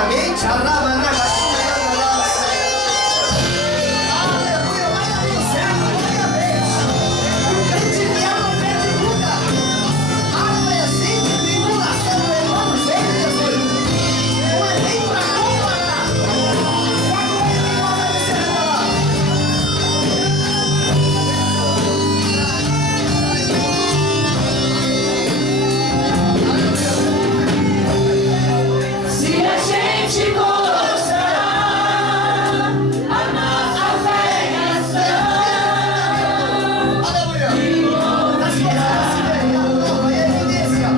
novamente. Aleluia, vai dar tudo certo, glória a Deus. O crente fiel não perde nunca. Adolescente, tribulação, levando sempre Jesus. Não é nem pra comparar. Quando ele me manda descer lá. Se a gente colocar a nossa fé em ação, Aleluia. Nas coisas se vê, a prova e a evidência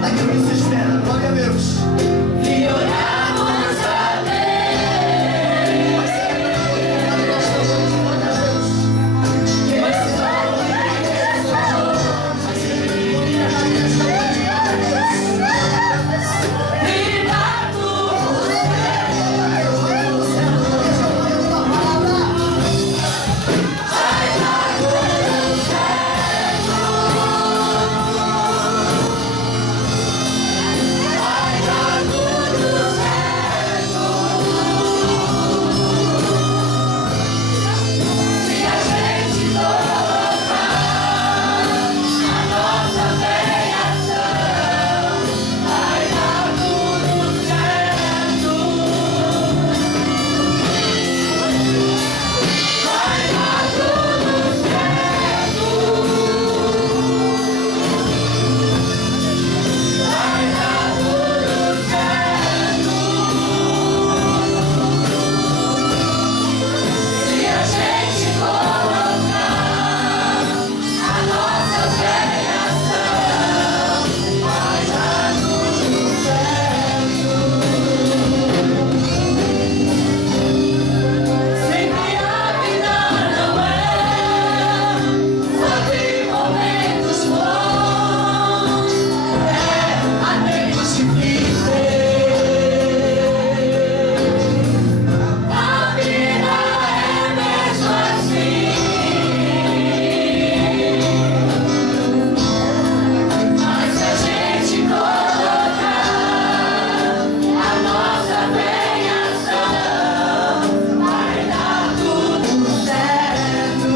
daquilo que se espera. Glória a Deus. e orarmos a Deus, e dar tudo se a gente colocar a nossa fé em ação, vai dar tudo certo. Vai dar tudo certo. Vai dar tudo certo. Se a gente colocar a nossa fé em ação, vai dar tudo certo. Sempre a vida não é sobre momentos bons, há tempos difíceis. A vida é mesmo assim. Mas se a gente colocar a nossa fé em ação, vai dar tudo certo.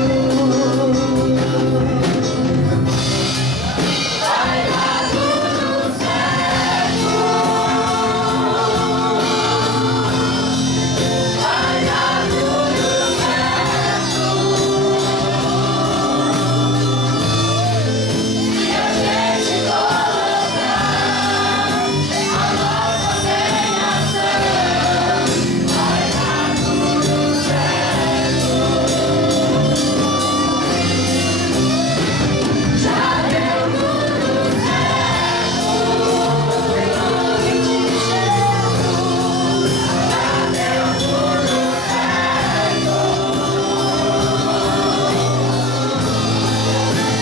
Vai dar tudo certo. Vai dar tudo certo. Se a gente colocar a nossa fé em ação, vai dar tudo certo. Já deu tudo certo. Já deu tudo certo.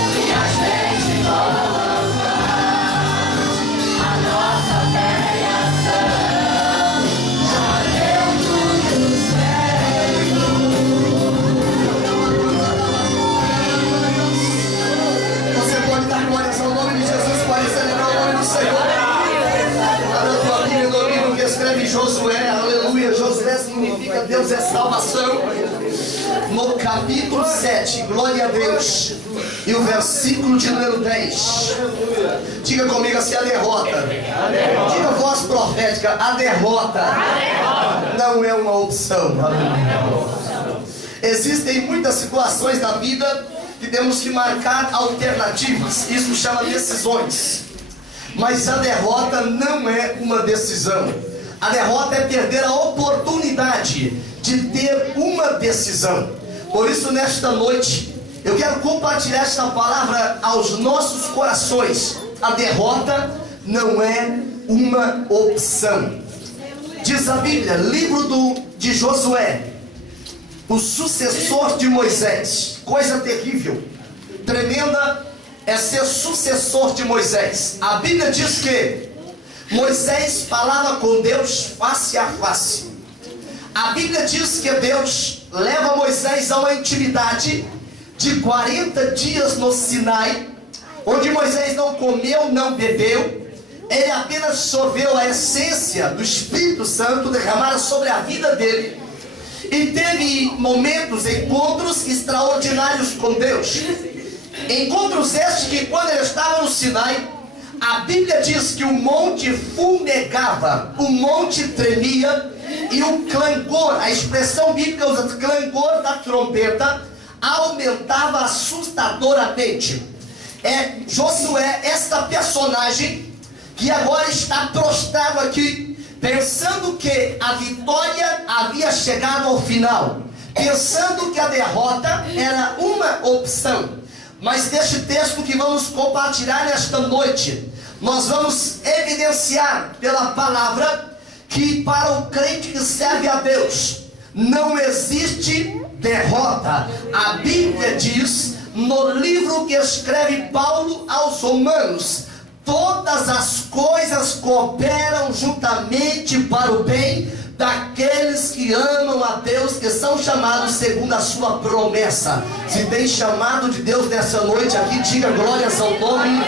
Se a gente colocar a nossa fé em ação, já deu tudo certo. Você pode dar glórias ao nome de Jesus, pode celebrar o nome do Senhor. Para a tua Bíblia, no livro que escreve Josué, aleluia. Josué significa Deus é salvação. No capítulo 7, glória a Deus. E o versículo de número 10. Diga comigo assim: a derrota. Diga a voz profética: a derrota não é uma opção. Existem muitas situações da vida que temos que marcar alternativas. Isso chama decisões. Mas a derrota não é uma decisão. A derrota é perder a oportunidade de ter uma decisão. Por isso, nesta noite, eu quero compartilhar esta palavra aos nossos corações. A derrota não é uma opção. Diz a Bíblia, livro de Josué, o sucessor de Moisés. Coisa terrível, tremenda é ser sucessor de Moisés. A Bíblia diz que Moisés falava com Deus face a face. A Bíblia diz que Deus leva Moisés a uma intimidade de 40 dias no Sinai, onde Moisés não comeu, não bebeu. ele apenas absorveu a essência do Espírito Santo derramada sobre a vida dele. E teve momentos, encontros extraordinários com Deus. Encontros estes que, quando ele estava no Sinai, a Bíblia diz que o monte fumegava, o monte tremia, e o clangor, a expressão bíblica usa clangor da trompeta, aumentava assustadoramente. É Josué, esta personagem que agora está prostrado aqui, pensando que a vitória havia chegado ao final, pensando que a derrota era uma opção. Mas neste texto que vamos compartilhar nesta noite, nós vamos evidenciar pela palavra que para o crente que serve a Deus não existe derrota. A Bíblia diz no livro que escreve Paulo aos Romanos: todas as coisas cooperam juntamente para o bem daqueles que amam a Deus, que são chamados segundo a sua promessa. Se tem chamado de Deus nessa noite aqui, diga glórias ao nome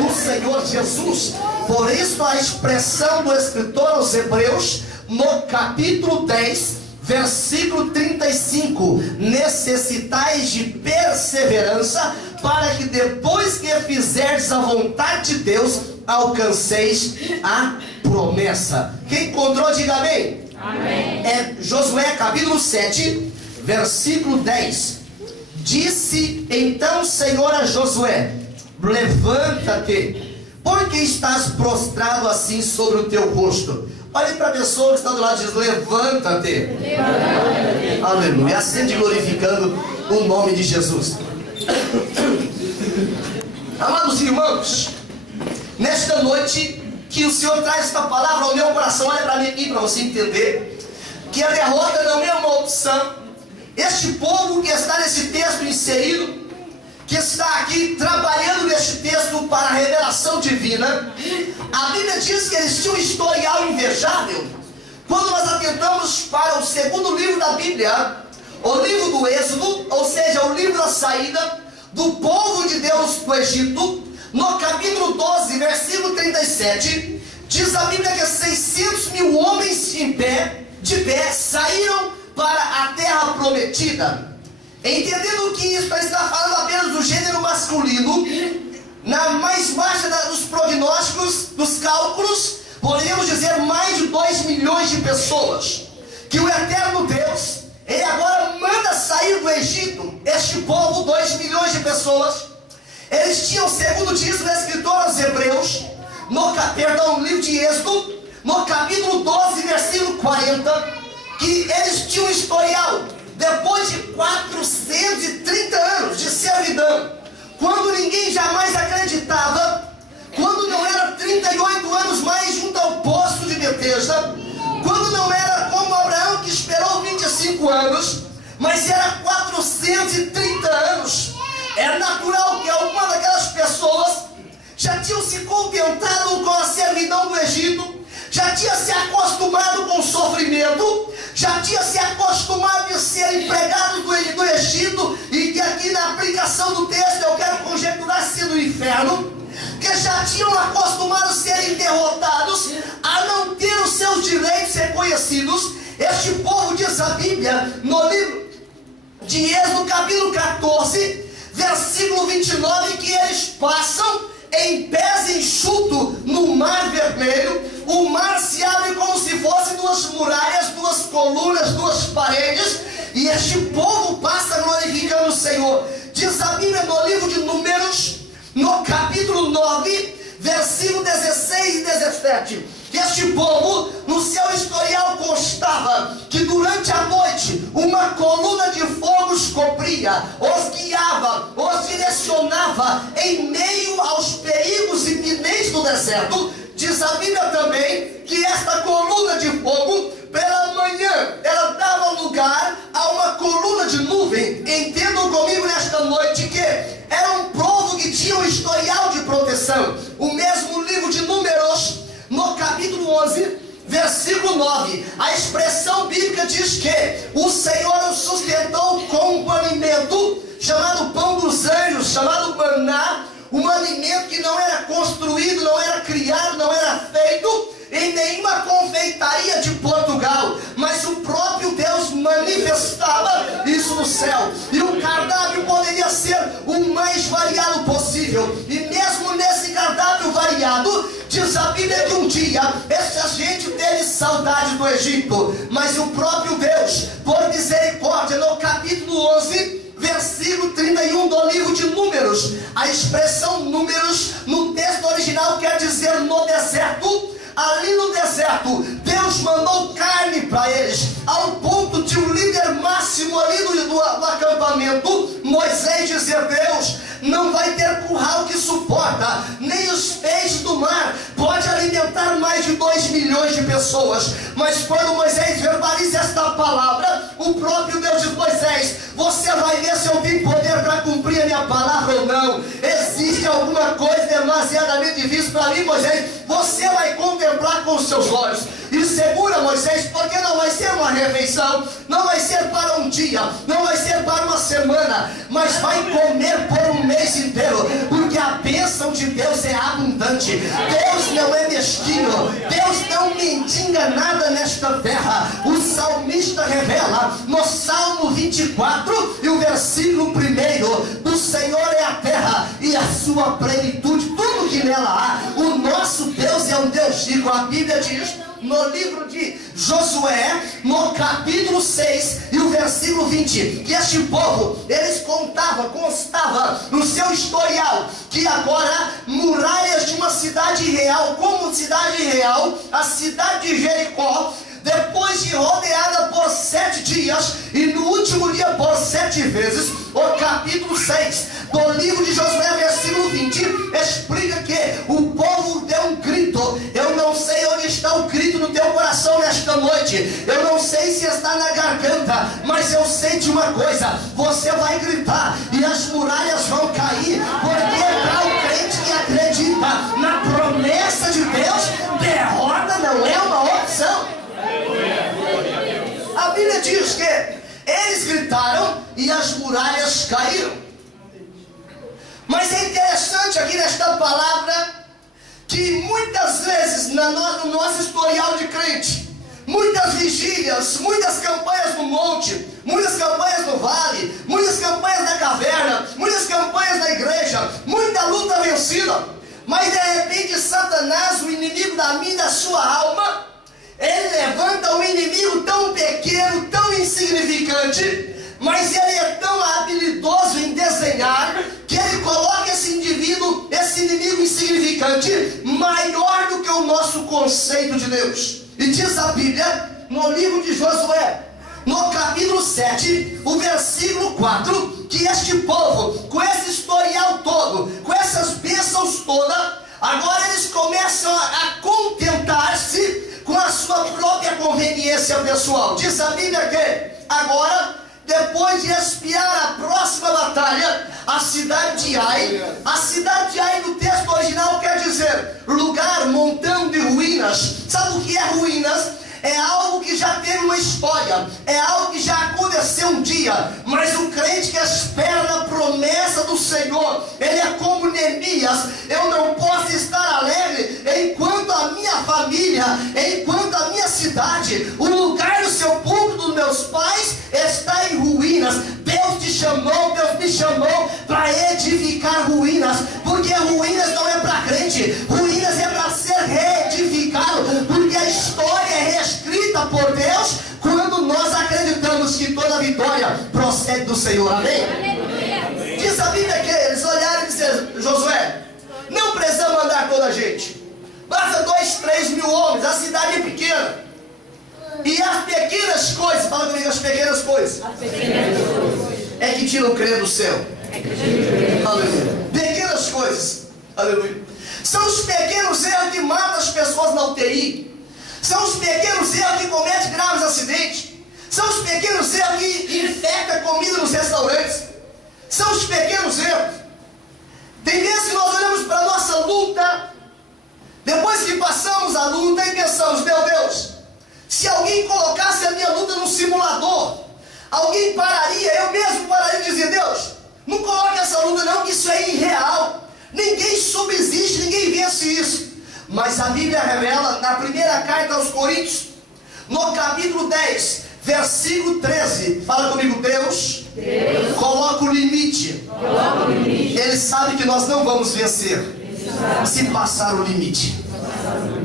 do Senhor Jesus. Por isso a expressão do escritor aos Hebreus, no capítulo 10, versículo 35: necessitais de perseverança, para que depois que fizerdes a vontade de Deus, alcanceis a promessa. Quem encontrou, diga amém. Amém. É Josué capítulo 7, versículo 10. Disse então o Senhor a Josué: levanta-te, porque estás prostrado assim sobre o teu rosto. Olhe para a pessoa que está do lado e diz: levanta-te. Aleluia. Acende glorificando o nome de Jesus. Amados irmãos, nesta noite que o Senhor traz esta palavra ao meu coração, olha para mim aqui para você entender que a derrota não é uma opção. Este povo que está nesse texto inserido, que está aqui trabalhando neste texto para a revelação divina, a Bíblia diz que eles tinham um historial invejável. Quando nós atentamos para o segundo livro da Bíblia, o livro do Êxodo, ou seja, o livro da saída do povo de Deus do Egito, no capítulo 12, versículo 37, diz a Bíblia que 600 mil homens de pé saíram para a terra prometida. Entendendo que isso está falando apenas do gênero masculino, na mais baixa dos prognósticos, dos cálculos, poderíamos dizer mais de 2 milhões de pessoas, que o eterno Deus, ele agora manda sair do Egito, este povo, 2 milhões de pessoas. Eles tinham, segundo diz o escritor aos Hebreus, no livro de Êxodo, no capítulo 12, versículo 40, que eles tinham um historial, depois de 430 anos de servidão, quando ninguém jamais acreditava, quando não era 38 anos mais junto ao poço de Betesda, quando não era como Abraão que esperou 25 anos, mas era 430 anos. É natural que alguma daquelas pessoas já tinham se contentado com a servidão do Egito, já tinha se acostumado com o sofrimento, já tinha se acostumado de ser empregado do Egito, e que aqui na aplicação do texto eu quero conjecturar se do inferno, que já tinham acostumado a serem derrotados, a não ter os seus direitos reconhecidos. Este povo, diz a Bíblia, no livro de Êxodo capítulo 14, versículo 29, que eles passam em pés enxuto no mar vermelho. O mar se abre como se fossem duas muralhas, duas colunas, duas paredes, e este povo passa glorificando o Senhor. Diz a Bíblia no livro de Números, no capítulo 9, versículo 16 e 17, que este povo, no seu historial constava que durante a noite uma coluna de fogo os cobria, os guiava, os direcionava em meio aos perigos iminentes do deserto. Diz a Bíblia também que esta coluna de fogo, pela manhã, ela dava lugar a uma coluna de nuvem. Entendam comigo nesta noite que era um povo que tinha um historial de proteção. O mesmo livro de Números, no capítulo 11, versículo 9, a expressão bíblica diz que o Senhor os sustentou com um alimento chamado pão dos anjos, chamado maná, um alimento que não era construído, não era criado, não era feito em nenhuma confeitaria de Portugal, mas o próprio Deus manifestava isso no céu, e o cardápio poderia ser o mais variado possível. E mesmo nesse cardápio variado, diz a Bíblia que um dia essa gente teve saudade do Egito, mas o próprio Deus, por misericórdia, no capítulo 11, versículo 31 do livro de Números, a expressão números no texto original quer dizer no deserto. Ali no deserto, Deus mandou carne para eles, ao ponto de o líder máximo ali do acampamento, Moisés, dizer: Deus, não vai ter curral que suporta, nem os peixes do mar pode alimentar mais de 2 milhões de pessoas. Mas quando Moisés verbaliza esta palavra, o próprio Deus diz: Moisés, você vai ver se eu tenho poder para cumprir a minha palavra ou não. Existe alguma coisa demasiadamente difícil para mim, Moisés? Você vai contemplar com os seus olhos. E segura, Moisés, porque não vai ser uma refeição, não vai ser para um dia, não vai ser para uma semana, mas vai comer por um mês inteiro, porque a bênção de Deus é abundante. Deus não é mesquinho, Deus não mendiga nada nesta terra. O salmista revela no Salmo 24 e o versículo 1: do Senhor é a terra e a sua plenitude, tudo que nela há. O nosso Deus é um Deus rico. A Bíblia diz no livro de Josué, no capítulo 6 e o versículo 20, que este povo, eles constava no seu historial, que agora muralhas de uma cidade real, como cidade real, a cidade de Jericó, depois de rodeada por 7 dias, e no último dia por 7 vezes, o capítulo 6 do livro de Josué, versículo 20, explica que o povo deu um grito. Eu não sei onde está o grito no teu coração nesta noite, eu não sei se está na garganta, mas eu sei de uma coisa: você vai gritar e as muralhas vão cair, porque para o crente que acredita na promessa de Deus, derrota não é uma opção. A Bíblia diz que eles gritaram e as muralhas caíram. Mas é interessante aqui nesta palavra que muitas vezes no nosso historial de crente, muitas vigílias, muitas campanhas no monte, muitas campanhas no vale, muitas campanhas na caverna, muitas campanhas na igreja, muita luta vencida, mas de repente Satanás, o inimigo da minha e da sua alma, ele levanta um inimigo tão pequeno, tão insignificante, mas ele é tão habilidoso em desenhar, que ele coloca esse indivíduo, esse inimigo insignificante, maior do que o nosso conceito de Deus. E diz a Bíblia, no livro de Josué, no capítulo 7, o versículo 4, que este povo, com esse historial todo, com essas bênçãos todas, agora eles começam a contentar-se com a sua própria conveniência pessoal. Diz a Bíblia que agora, depois de espiar a próxima batalha, a cidade de Ai no texto original quer dizer lugar, montão de ruínas. Sabe o que é ruínas? É algo que já teve uma história, é algo que já aconteceu um dia, mas o crente que espera na promessa do Senhor, ele é como Neemias: eu não posso estar alegre enquanto a minha família, enquanto a minha cidade, o lugar do sepulcro dos meus pais está em ruínas. Deus te chamou, Deus me chamou para edificar ruínas, porque ruínas não é para crente, ruínas é para ser reedificado, porque a história é reescrita por Deus quando nós acreditamos que toda vitória procede do Senhor. Amém? Aleluia. Diz a Bíblia que eles olharam e disseram: Josué, não precisamos mandar toda a gente, basta 2, 3 mil homens, a cidade é pequena. E as pequenas coisas, fala comigo, as pequenas coisas, é que tiram o crente do céu. Aleluia. Pequenas coisas, aleluia. São os pequenos erros que matam as pessoas na UTI. São os pequenos erros que cometem graves acidentes. São os pequenos erros que infectam a comida nos restaurantes. São os pequenos erros. Tem vezes que nós olhamos para a nossa luta, depois que passamos a luta, e pensamos: meu Deus, se alguém colocasse a minha luta no simulador, alguém pararia, eu mesmo pararia e dizia: Deus, não coloque essa luta não, que isso é irreal. ninguém subsiste, ninguém vence isso. Mas a Bíblia revela na primeira carta aos Coríntios, no capítulo 10, versículo 13. Fala comigo, Deus coloca o limite. Ele sabe que nós não vamos vencer se passar o limite.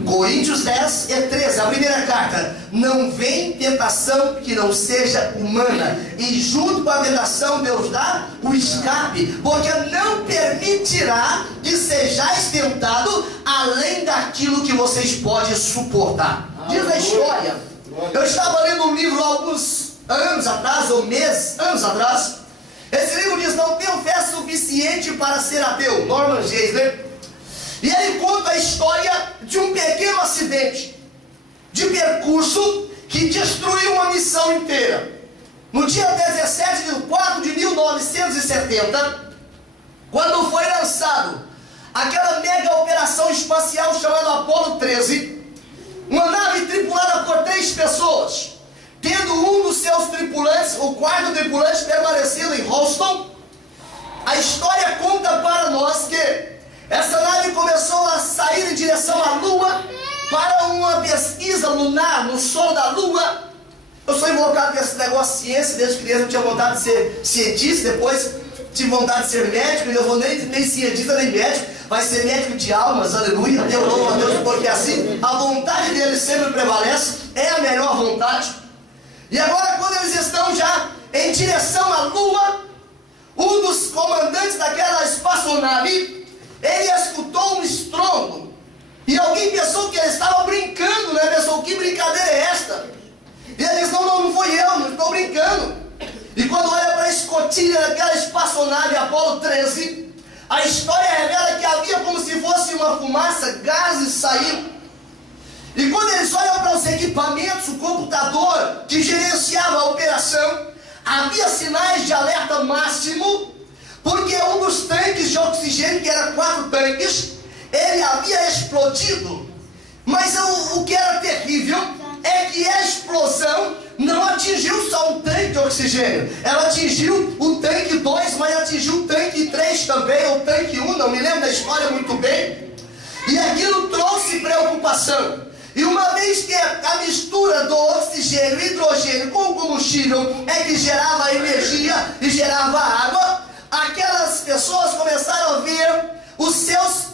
Coríntios 10 e 13, a primeira carta. Não vem tentação que não seja humana, e junto com a tentação Deus dá o escape, porque não permitirá que sejais tentado além daquilo que vocês podem suportar. Diz a história. Eu estava lendo um livro há alguns anos atrás, ou meses, anos atrás. Esse livro diz: não tenho fé suficiente para ser ateu. Norman Geisler. E ele conta a história de um pequeno acidente de percurso que destruiu uma missão inteira. No dia 17 de 4 de 1970, quando foi lançado aquela mega operação espacial chamada Apollo 13, uma nave tripulada por 3 pessoas, tendo um dos seus tripulantes, o quarto tripulante, permanecido em Houston. A história conta para nós que essa nave começou a sair em direção à Lua para uma pesquisa lunar no solo da Lua. Eu sou invocado com esse negócio de ciência. Desde criança eu tinha vontade de ser cientista, depois tive vontade de ser médico, e eu vou nem cientista nem médico, vai ser médico de almas, aleluia, Deus louvo a Deus, porque assim a vontade dele sempre prevalece, é a melhor vontade. E agora, quando eles estão já em direção à Lua, um dos comandantes daquela espaçonave, ele escutou um estrondo, e alguém pensou que ele estava brincando, né? Pensou: que brincadeira é esta? E ele disse: não fui eu, não estou brincando. E quando olha para a escotilha daquela espaçonave Apollo 13, a história revela que havia como se fosse uma fumaça, gases saindo. E quando eles olham para os equipamentos, o computador que gerenciava a operação, havia sinais de alerta máximo, porque um dos tanques de oxigênio, que era 4 tanques, ele havia explodido. Mas o que era terrível é que a explosão não atingiu só um tanque de oxigênio, ela atingiu o tanque 2, mas atingiu o tanque 3 também, ou tanque 1, não me lembro da história muito bem. E aquilo trouxe preocupação. E uma vez que a mistura do oxigênio e hidrogênio com o combustível é que gerava energia e gerava água, aquelas pessoas começaram a ver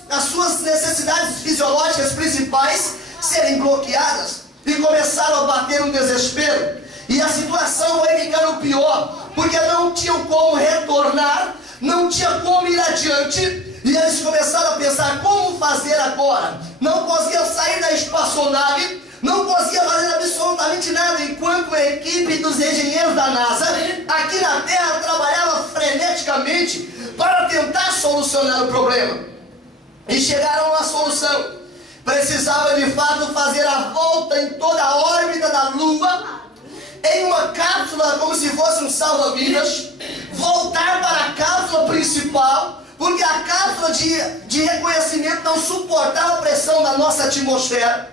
as suas necessidades fisiológicas principais serem bloqueadas, e começaram a bater um desespero. E a situação vai ficando pior, porque não tinham como retornar, não tinha como ir adiante. E eles começaram a pensar: como fazer agora? Não conseguiam sair da espaçonave, não conseguiam fazer absolutamente nada, enquanto a equipe dos engenheiros da NASA aqui na Terra trabalhava freneticamente para tentar solucionar o problema. E chegaram a uma solução. Precisava de fato fazer a volta em toda a órbita da Lua, em uma cápsula como se fosse um salva-vidas, voltar para a cápsula principal, porque a cápsula de reconhecimento não suportava a pressão da nossa atmosfera,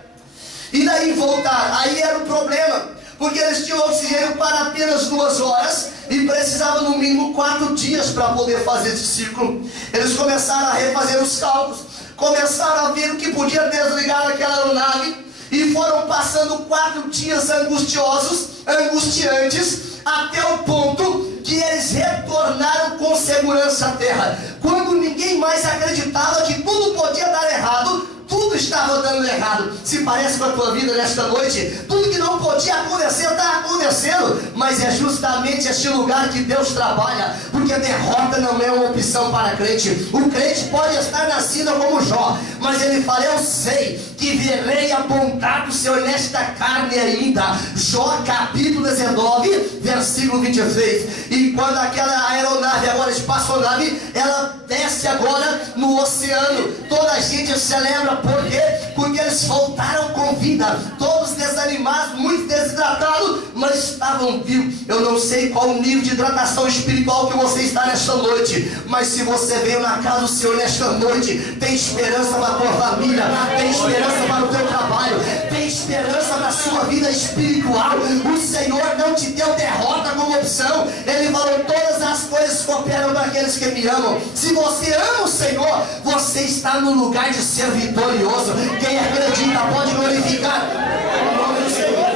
e daí voltar. Aí era o problema, porque eles tinham oxigênio para apenas 2 horas, e precisavam no mínimo 4 dias para poder fazer esse ciclo. Eles começaram a refazer os cálculos, começaram a ver o que podia desligar aquela aeronave, e foram passando 4 dias angustiosos, angustiantes, até o ponto que eles retornaram com segurança à Terra. Quando ninguém mais acreditava que tudo podia dar errado, tudo estava dando errado. Se parece com a tua vida nesta noite, tudo que não podia acontecer está acontecendo, mas é justamente este lugar que Deus trabalha, porque a derrota não é uma opção para crente. O crente pode estar nascido como Jó, mas ele fala: eu sei que verei a bondade do Senhor nesta carne ainda. Jó capítulo 19, versículo 26. E quando aquela aeronave, agora espaçonave, ela desce agora no oceano, toda a gente celebra. Por quê? Porque eles voltaram com vida, todos desanimados, muito desidratados, mas estavam vivos. Eu não sei qual o nível de hidratação espiritual que você está nesta noite, mas se você veio na casa do Senhor nesta noite, tem esperança para a tua família, tem esperança para o teu trabalho, tem esperança para a sua vida espiritual. O Senhor não te deu derrota como opção. Ele falou: todas as coisas cooperam para aqueles que me amam. Se você ama o Senhor, você está no lugar de ser vitorioso. Quem acredita pode glorificar o nome do Senhor.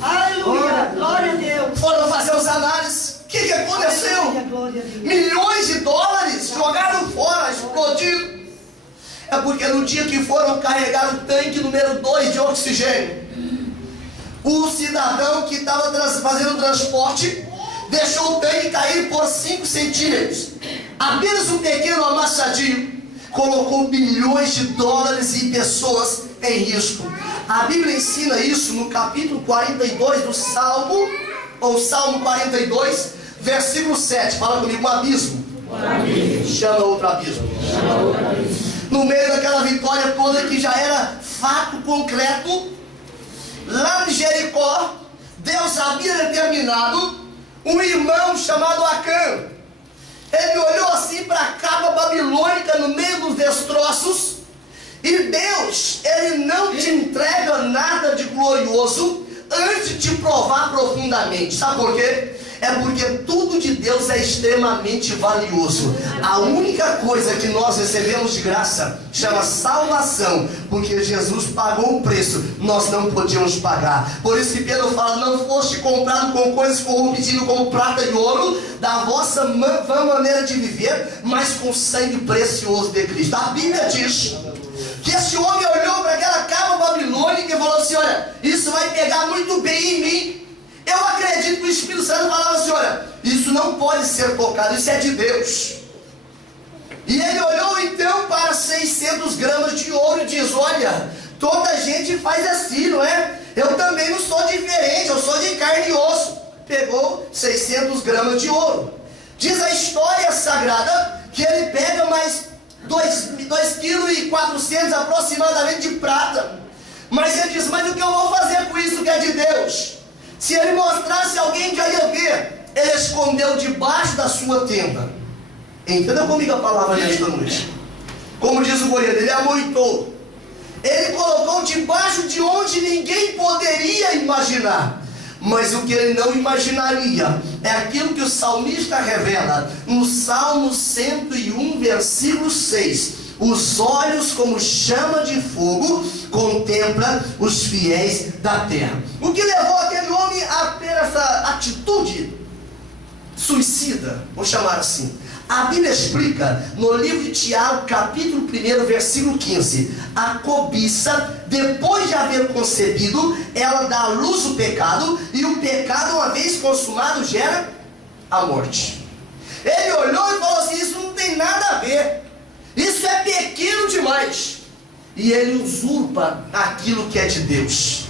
Aleluia, glória a Deus. Foram fazer os análises. O que aconteceu? Milhões de dólares jogaram fora, explodiram. É porque no dia que foram carregar o tanque número 2 de oxigênio, o cidadão que estava fazendo o transporte deixou o tanque cair por 5 centímetros. Apenas um pequeno amassadinho colocou bilhões de dólares e pessoas em risco. A Bíblia ensina isso no capítulo 42 do Salmo, ou Salmo 42, versículo 7. Fala comigo: um abismo. Chama outro abismo. No meio daquela vitória toda que já era fato concreto, lá em Jericó, Deus havia determinado um irmão chamado Acã. Ele olhou assim para a capa babilônica no meio dos destroços. E Deus, Ele não te entrega nada de glorioso antes de te provar profundamente. Sabe por quê? É porque tudo de Deus é extremamente valioso. A única coisa que nós recebemos de graça chama salvação, porque Jesus pagou o preço, nós não podíamos pagar. Por isso que Pedro fala: não foste comprado com coisas corruptíveis como prata e ouro, da vossa vã maneira de viver, mas com sangue precioso de Cristo. A Bíblia diz que esse homem olhou para aquela capa babilônica e falou assim: olha, isso vai pegar muito bem em mim. Eu acredito que o Espírito Santo falava assim: olha, isso não pode ser tocado, isso é de Deus. E ele olhou então para 600 gramas de ouro e diz: olha, toda gente faz assim, não é? Eu também não sou diferente, eu sou de carne e osso. Pegou 600 gramas de ouro. Diz a história sagrada que ele pega mais 2,4 kg aproximadamente de prata. Mas ele diz: mas o que eu vou fazer com isso que é de Deus? Se ele mostrasse, alguém já ia ver. Ele escondeu debaixo da sua tenda. Entenda comigo a palavra nesta noite. Como diz o goleiro, ele amoitou. Ele colocou debaixo de onde ninguém poderia imaginar. Mas o que ele não imaginaria é aquilo que o salmista revela no Salmo 101, versículo 6. Os olhos como chama de fogo contempla os fiéis da terra. O que levou aquele homem a ter essa atitude suicida, vou chamar assim? A Bíblia explica no livro de Tiago, capítulo 1, versículo 15. A cobiça, depois de haver concebido, ela dá à luz o pecado, e o pecado, uma vez consumado, gera a morte. Ele olhou e falou assim: isso não tem nada a ver, isso é pequeno demais. E ele usurpa aquilo que é de Deus,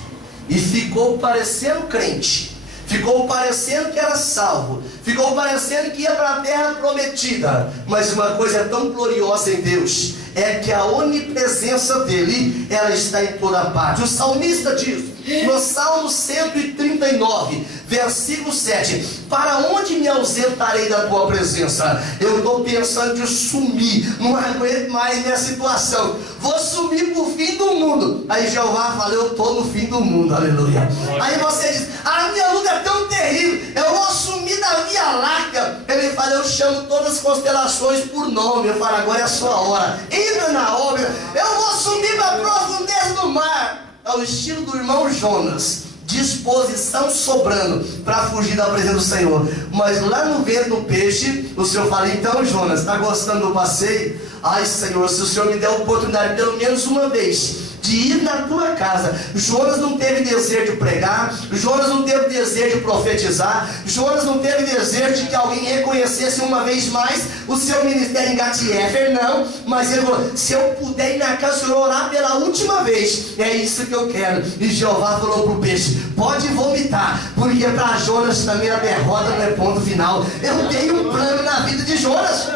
e ficou parecendo crente, ficou parecendo que era salvo, ficou parecendo que ia para a terra prometida. Mas uma coisa é tão gloriosa em Deus, é que a onipresença dele, ela está em toda parte. O salmista diz no Salmo 139, versículo 7: para onde me ausentarei da tua presença? Eu estou pensando em sumir, não aguento mais minha situação, vou sumir para o fim do mundo. Aí Jeová fala: eu estou no fim do mundo, aleluia. Aí você diz: a minha luta é tão terrível, eu vou sumir da Via Láctea. Ele fala: eu chamo todas as constelações por nome. Eu falo: agora é a sua hora, entra na obra. Eu vou sumir para a profundeza do mar. Ao estilo do irmão Jonas, disposição sobrando para fugir da presença do Senhor. Mas lá no vento do peixe, o Senhor fala: então Jonas, está gostando do passeio? Ai Senhor, se o Senhor me der a oportunidade pelo menos uma vez de ir na tua casa. Jonas não teve desejo de pregar, Jonas não teve desejo de profetizar, Jonas não teve desejo de que alguém reconhecesse uma vez mais o seu ministério em Gat-Hefer, não. Mas ele falou: se eu puder ir na casa do Senhor orar pela última vez, é isso que eu quero. E Jeová falou para o peixe: pode vomitar, porque para Jonas também a derrota não é ponto final. Eu tenho um plano na vida de Jonas.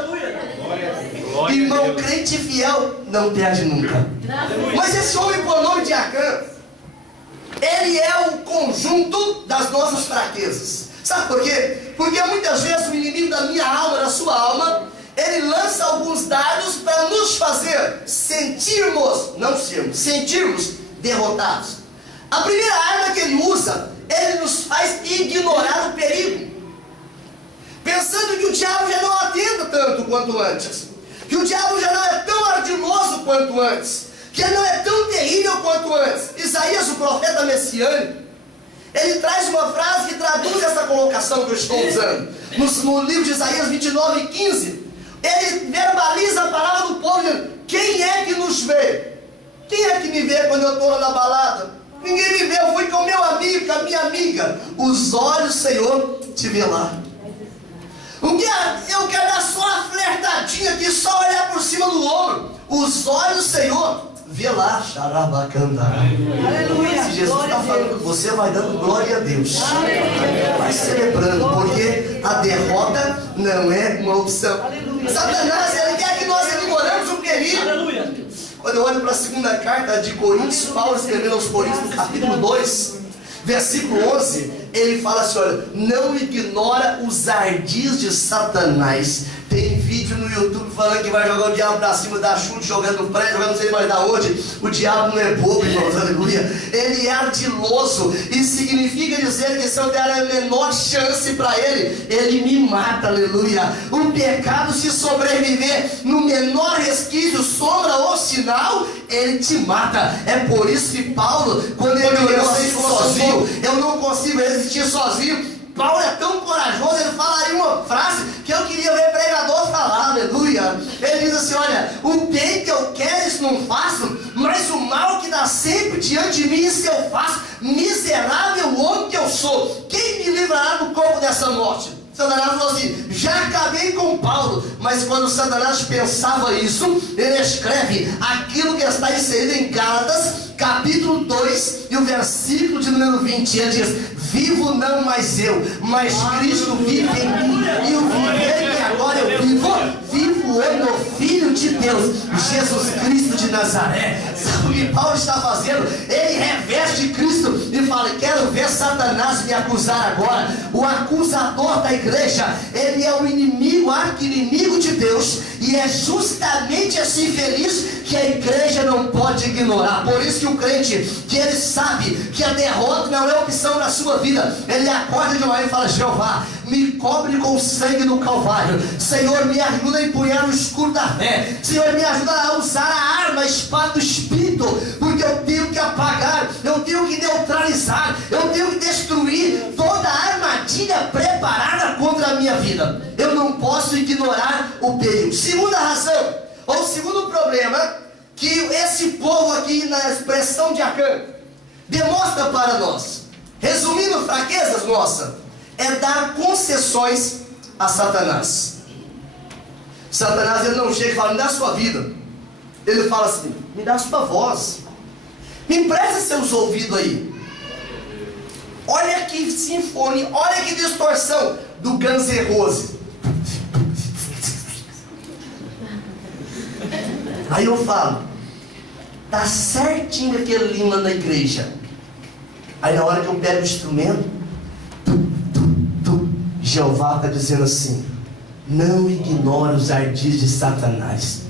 Irmão, crente fiel não perde nunca. Mas esse homem por nome de Acã, ele é o conjunto das nossas fraquezas. Sabe por quê? Porque muitas vezes o inimigo da minha alma, da sua alma, ele lança alguns dardos para nos fazer sentirmos, não sermos, sentirmos derrotados. A primeira arma que ele usa, ele nos faz ignorar o perigo, pensando que o diabo já não atenta tanto quanto antes, que o diabo já não é tão ardiloso quanto antes, que ele não é tão terrível quanto antes. Isaías, o profeta messiânico, ele traz uma frase que traduz essa colocação que eu estou usando. No livro de Isaías 29:15, ele verbaliza a palavra do povo, dizendo: quem é que nos vê? Quem é que me vê quando eu estou lá na balada? Ninguém me vê, eu fui com o meu amigo, com a minha amiga. Os olhos, Senhor, te vê lá. Eu quero dar só uma flertadinha aqui, só olhar por cima do ombro. Os olhos, Senhor, vê lá. Xarabacandara. Aleluia. Se Jesus está falando com você, vai dando glória a Deus. Vai celebrando, porque a derrota não é uma opção. Satanás, ele quer que nós ignoramos o perigo. Quando eu olho para a segunda carta de Coríntios, Paulo escrevendo aos Coríntios, no capítulo 2, versículo 11, ele fala assim: olha, não ignora os ardis de Satanás. Tem vídeo no YouTube falando que vai jogar o diabo para cima, dar chute, jogando no prédio, jogando não sei mais da onde. O diabo não é bobo, irmãos, aleluia. Ele é ardiloso, e significa dizer que se eu der a menor chance para ele, ele me mata, aleluia. O pecado, se sobreviver no menor resquício, sombra ou sinal, ele te mata. É por isso que Paulo, quando ele resiste sozinho, eu não consigo resistir sozinho. Paulo é tão corajoso, ele falaria uma frase que eu queria ver pregador falar, aleluia. Ele diz assim: olha, o bem que eu quero, isso não faço, mas o mal que dá sempre diante de mim, isso eu faço. Miserável homem que eu sou, quem me livrará do corpo dessa morte? Satanás falou assim: já acabei com Paulo. Mas quando Satanás pensava isso, ele escreve aquilo que está inserido em Gálatas, capítulo 2, e o versículo de número 20. Ele diz: vivo não mais eu, mas Cristo vive em mim, e o viver que agora eu vivo eu no Filho de Deus, Jesus Cristo de Nazaré. Sabe o que Paulo está fazendo? Ele reveste Cristo e fala: quero ver Satanás me acusar agora. O acusador da igreja, ele é o inimigo, arqui-inimigo de Deus, e é justamente esse infeliz que a igreja não pode ignorar. Por isso que o crente, que ele sabe que a derrota não é opção na sua vida, ele acorda de manhã e fala: Jeová, me cobre com o sangue do Calvário. Senhor, me ajuda a empunhar no escuro da fé. Senhor, me ajuda a usar a arma, a espada do Espírito, porque eu tenho que apagar, eu tenho que neutralizar, eu tenho que destruir toda a armadilha preparada contra a minha vida. Eu não posso ignorar o perigo. Segunda razão, ou segundo problema, que esse povo aqui, na expressão de Acã, demonstra para nós, resumindo fraquezas nossas, é dar concessões a Satanás. Satanás, ele não chega e fala: me dá a sua vida. Ele fala assim: me dá a sua voz, me empresta seus ouvidos aí. Olha que sinfonia, olha que distorção do Guns N' Roses. Aí eu falo: tá certinho aquele lima na igreja. Aí na hora que eu pego o instrumento, Jeová está dizendo assim: não ignore os ardis de Satanás,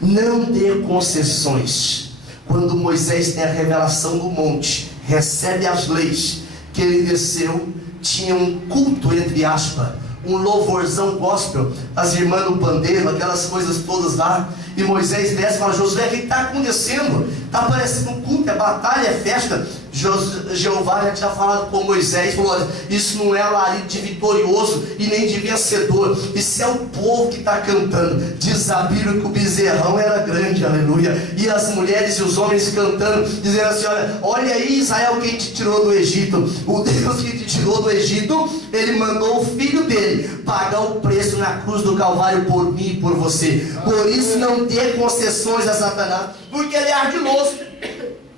não dê concessões. Quando Moisés tem a revelação do monte, recebe as leis, que ele desceu, tinha um culto, entre aspas, um louvorzão gospel, as irmãs no pandeiro, aquelas coisas todas lá. E Moisés desce e fala: Josué, o que está acontecendo? Está parecendo um culto, é batalha, é festa. Jeová já tinha falado com Moisés, falou: olha, isso não é alarido de vitorioso e nem de vencedor, isso é o povo que está cantando. Diz a Bíblia que o bezerrão era grande, aleluia, e as mulheres e os homens cantando, dizendo assim: olha aí, Israel, quem te tirou do Egito. O Deus que te tirou do Egito, ele mandou o filho dele pagar o preço na cruz do Calvário por mim e por você. Por isso não dê concessões a Satanás, porque ele é ardiloso.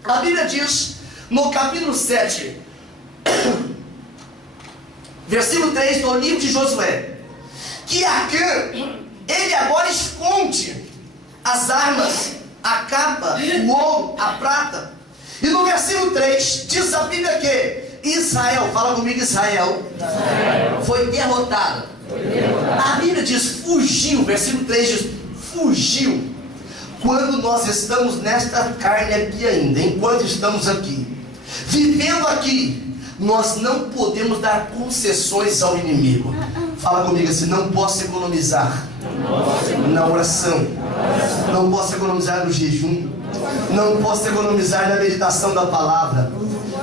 A Bíblia diz no capítulo 7, versículo 3 do livro de Josué, que Acã, ele agora esconde as armas, a capa, o ouro, a prata. E no versículo 3 diz a Bíblia que Israel, fala comigo, Israel. Foi derrotado. A Bíblia diz fugiu, versículo 3 diz fugiu. quando nós estamos nesta carne aqui ainda, enquanto estamos aqui, vivendo aqui, nós não podemos dar concessões ao inimigo. Fala comigo assim: não posso economizar na oração, não posso economizar no jejum, não posso economizar na meditação da palavra,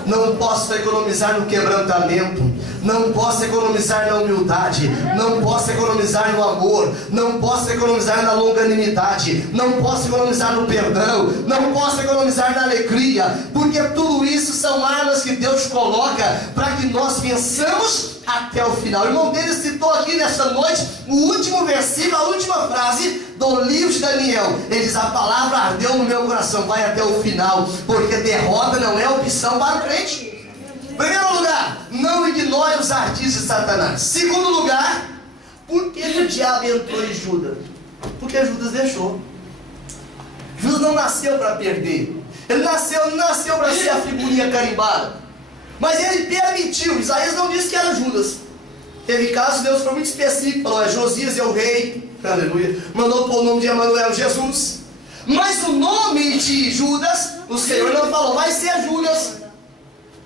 não posso economizar no quebrantamento, não posso economizar na humildade, não posso economizar no amor, não posso economizar na longanimidade, não posso economizar no perdão, não posso economizar na alegria, porque tudo isso são armas que Deus coloca para que nós vençamos até o final. O irmão dele citou aqui nesta noite o último versículo, a última frase do livro de Daniel. Ele diz: a palavra ardeu no meu coração, vai até o final, porque derrota não é opção para o crente. Primeiro lugar, não ignore os ardis de Satanás. Segundo lugar, por que o diabo entrou em Judas? Porque Judas deixou. Judas não nasceu para perder. Ele não nasceu para ser a figurinha carimbada. Mas ele permitiu. Isaías não disse que era Judas. Teve casos, Deus foi muito específico. Falou: é Josias, é o rei. Aleluia. Mandou pôr o nome de Emanuel, Jesus. Mas o nome de Judas, o Senhor não falou: vai ser Judas.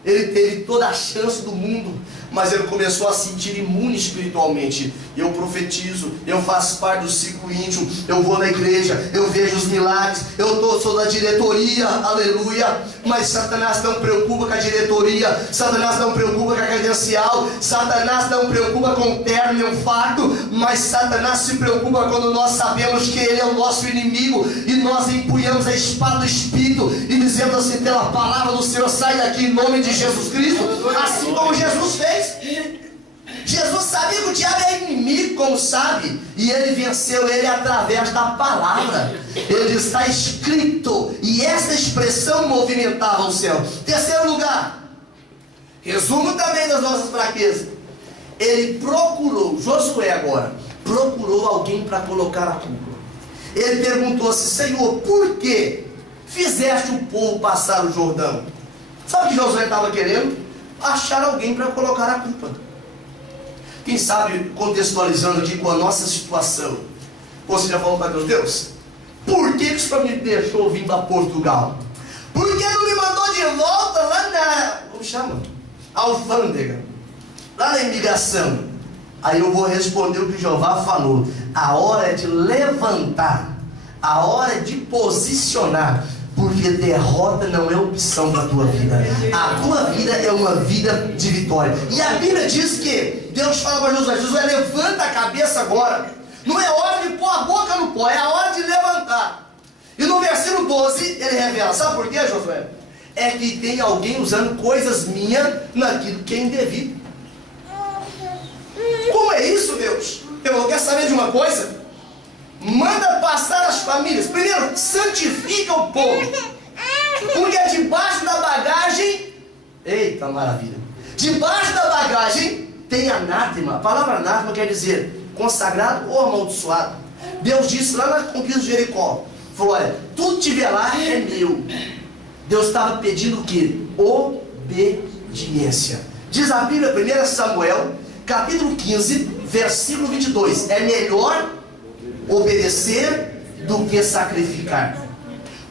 Ele teve toda a chance do mundo, mas ele começou a se sentir imune espiritualmente. Eu profetizo, eu faço parte do ciclo íntimo, eu vou na igreja, eu vejo os milagres, sou da diretoria, aleluia. Mas Satanás não preocupa com a diretoria, Satanás não preocupa com a credencial, Satanás não preocupa com o terno e o fato, mas Satanás se preocupa quando nós sabemos que ele é o nosso inimigo e nós empunhamos a espada do Espírito e dizemos assim: pela palavra do Senhor, sai daqui em nome de Jesus Cristo, assim como Jesus fez. Jesus sabia que o diabo é inimigo, como sabe, e ele venceu ele através da palavra. Ele está escrito, e essa expressão movimentava o céu. Terceiro lugar, resumo também das nossas fraquezas. Ele procurou, Josué agora, procurou alguém para colocar a culpa. Ele perguntou assim: Senhor, por que fizeste o povo passar o Jordão? Sabe o que Josué estava querendo? Achar alguém para colocar a culpa. Quem sabe, contextualizando aqui com a nossa situação, você já falou para Deus: Deus, por que o Senhor me deixou vir para Portugal? Por que não me mandou de volta lá na, como chama? Alfândega, lá na imigração? Aí eu vou responder o que Jeová falou: a hora é de levantar, a hora é de posicionar, porque derrota não é opção para a tua vida. A tua vida é uma vida de vitória. E a Bíblia diz que Deus fala para Josué: Josué, levanta a cabeça agora. Não é hora de pôr a boca no pó, é a hora de levantar. E no versículo 12 ele revela: sabe por quê, Josué? É que tem alguém usando coisas minhas naquilo que é indevido. Como é isso, Deus? Eu quero saber de uma coisa. Manda passar as famílias. Primeiro, santifica o povo, porque debaixo da bagagem, eita maravilha, debaixo da bagagem tem anátema. A palavra anátema quer dizer consagrado ou amaldiçoado. Deus disse lá na conquista de Jericó, falou: olha, tudo que tiver lá é meu. Deus estava pedindo o que? Obediência. Diz a Bíblia, 1 Samuel capítulo 15 versículo 22, é melhor obedecer do que sacrificar.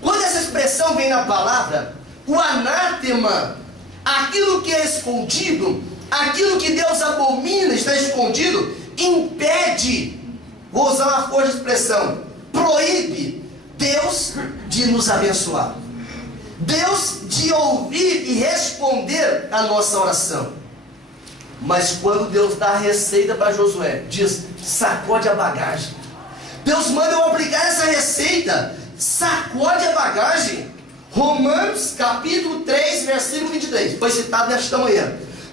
Quando essa expressão vem na palavra, o anátema, aquilo que é escondido, aquilo que Deus abomina, está escondido, impede, vou usar uma força de expressão, proíbe Deus de nos abençoar, Deus de ouvir e responder a nossa oração. Mas quando Deus dá a receita para Josué, diz: sacode a bagagem. Deus manda eu aplicar essa receita. Sacode a bagagem. Romanos capítulo 3 versículo 23, foi citado nesta manhã.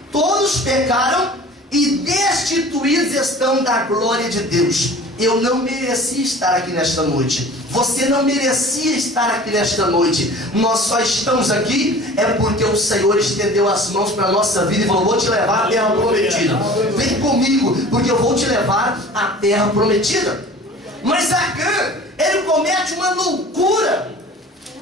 Todos pecaram e destituídos estão da glória de Deus. Eu não merecia estar aqui nesta noite. Você não merecia estar aqui nesta noite. Nós só estamos aqui é porque o Senhor estendeu as mãos para a nossa vida e falou: vou te levar à terra prometida. Vem comigo, porque eu vou te levar à terra prometida. Mas Acã, ele comete uma loucura.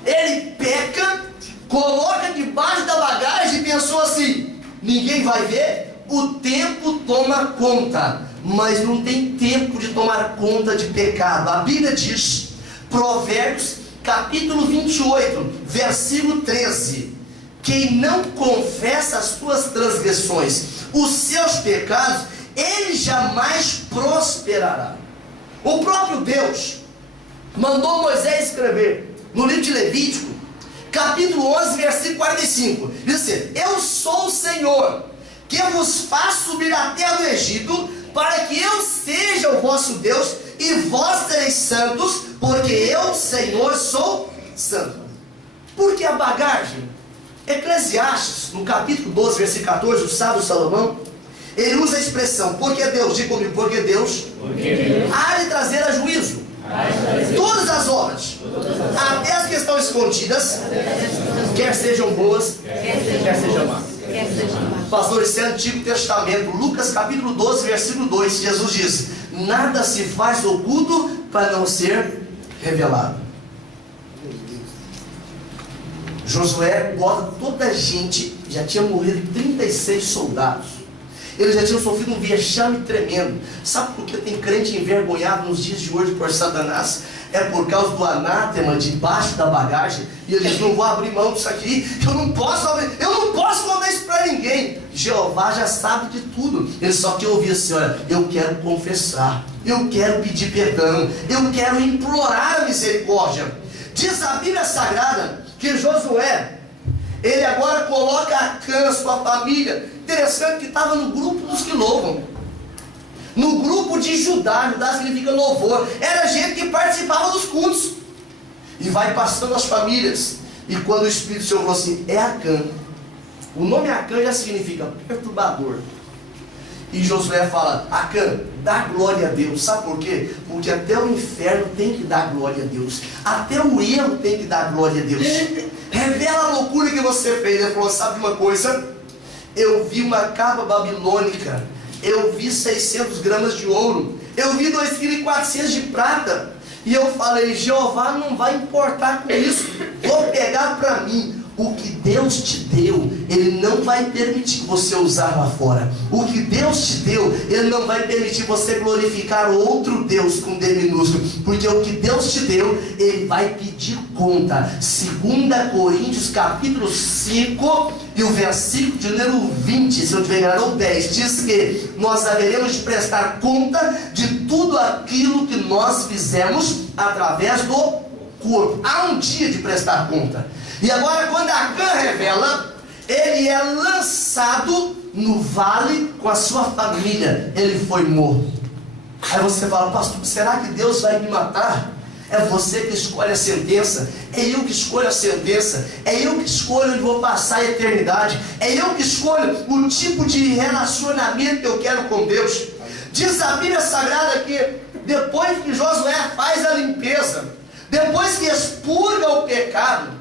Ele peca, coloca debaixo da bagagem e pensou assim: ninguém vai ver, o tempo toma conta. Mas não tem tempo de tomar conta de pecado. A Bíblia diz: Provérbios capítulo 28, versículo 13. Quem não confessa as suas transgressões, os seus pecados, ele jamais prosperará. O próprio Deus mandou Moisés escrever no livro de Levítico, capítulo 11, versículo 45. Diz assim: eu sou o Senhor, que vos faço subir da terra do Egito, para que eu seja o vosso Deus, e vós sereis santos, porque eu, Senhor, sou santo. Por que a bagagem? Eclesiastes, no capítulo 12, versículo 14, o sábio Salomão, ele usa a expressão, porque Deus, diga comigo, porque Deus há de trazer a juízo todas as obras, até as que estão escondidas, quer sejam boas, quer sejam más. Pastor, esse é Antigo Testamento, Lucas capítulo 12, versículo 2, Jesus diz: nada se faz oculto para não ser revelado. Josué bota toda a gente, já tinha morrido 36 soldados. Eles já tinham sofrido um vexame tremendo. Sabe por que tem crente envergonhado nos dias de hoje por Satanás? É por causa do anátema debaixo da bagagem. E eles não vão abrir mão disso aqui. Eu não posso contar isso para ninguém. Jeová já sabe de tudo. Ele só quer ouvir assim: olha, eu quero confessar, eu quero pedir perdão, eu quero implorar a misericórdia. Diz a Bíblia Sagrada que Josué, ele agora coloca Acã, sua família. Interessante que estava no grupo dos que louvam, no grupo de Judá. Judá significa louvor. Era gente que participava dos cultos. E vai passando as famílias. E quando o Espírito do Senhor falou assim: é Acã. O nome Acã já significa perturbador. E Josué fala: Acã, dá glória a Deus. Sabe por quê? Porque até o inferno tem que dar glória a Deus. Até o erro tem que dar glória a Deus. Revela a loucura que você fez. Ele falou: sabe uma coisa? Eu vi uma capa babilônica, eu vi 600 gramas de ouro, eu vi 2,4 kg de prata. E eu falei: Jeová não vai importar com isso, vou pegar para mim. O que Deus te deu, Ele não vai permitir você usar lá fora. O que Deus te deu, Ele não vai permitir você glorificar outro Deus com D minúsculo. Porque o que Deus te deu, Ele vai pedir conta. 2 Coríntios capítulo 5 e o versículo de número 20, se eu tiver enganado, ou 10, diz que nós haveremos de prestar conta de tudo aquilo que nós fizemos através do corpo. Há um dia de prestar conta. E agora, quando Acã revela, ele é lançado no vale com a sua família. Ele foi morto. Aí você fala: pastor, será que Deus vai me matar? É você que escolhe a sentença. É eu que escolho a sentença. É eu que escolho onde vou passar a eternidade. É eu que escolho o tipo de relacionamento que eu quero com Deus. Diz a Bíblia Sagrada que depois que Josué faz a limpeza, depois que expurga o pecado,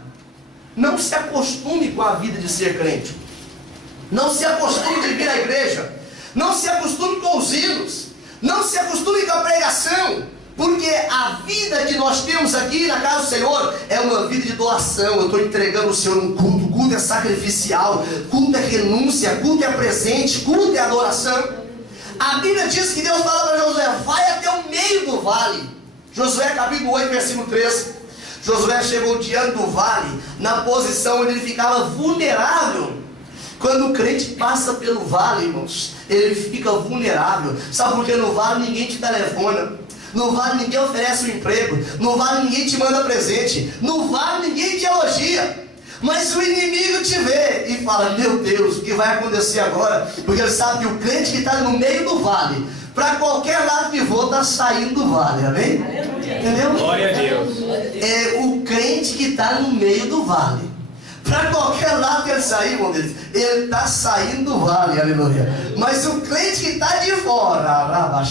não se acostume com a vida de ser crente. Não se acostume de vir à igreja. Não se acostume com os hinos. Não se acostume com a pregação. Porque a vida que nós temos aqui na casa do Senhor é uma vida de doação. Eu estou entregando ao Senhor um culto. Culto é sacrificial. Culto é renúncia. Culto é presente. Culto é adoração. A Bíblia diz que Deus fala para Josué: vai até o meio do vale. Josué capítulo 8, versículo 3. Josué chegou diante do vale, na posição onde ele ficava vulnerável. Quando o crente passa pelo vale, irmãos, ele fica vulnerável. Sabe por quê? No vale ninguém te telefona. No vale ninguém oferece um emprego. No vale ninguém te manda presente. No vale ninguém te elogia. Mas o inimigo te vê e fala: meu Deus, o que vai acontecer agora? Porque ele sabe que o crente que está no meio do vale, para qualquer lado que for, está saindo do vale, amém? Entendeu? Glória a Deus. É o crente que está no meio do vale. Para qualquer lado que ele sair, irmão deles, ele está saindo do vale, aleluia. Mas o crente que está de fora,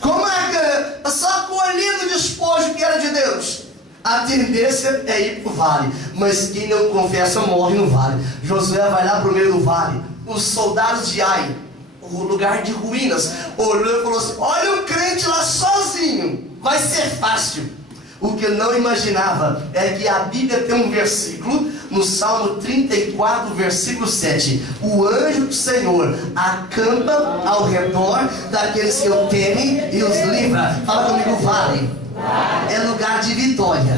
como é que só colhendo o despojo que era de Deus, a tendência é ir para o vale. Mas quem não confessa morre no vale. Josué vai lá para o meio do vale. Os soldados de Ai, o lugar de ruínas, olhou e falou assim: olha o crente lá sozinho, vai ser fácil. O que ele não imaginava é que a Bíblia tem um versículo, no Salmo 34, versículo 7. O anjo do Senhor acampa ao redor daqueles que o temem e os livra. Fala comigo: vale. É lugar de vitória.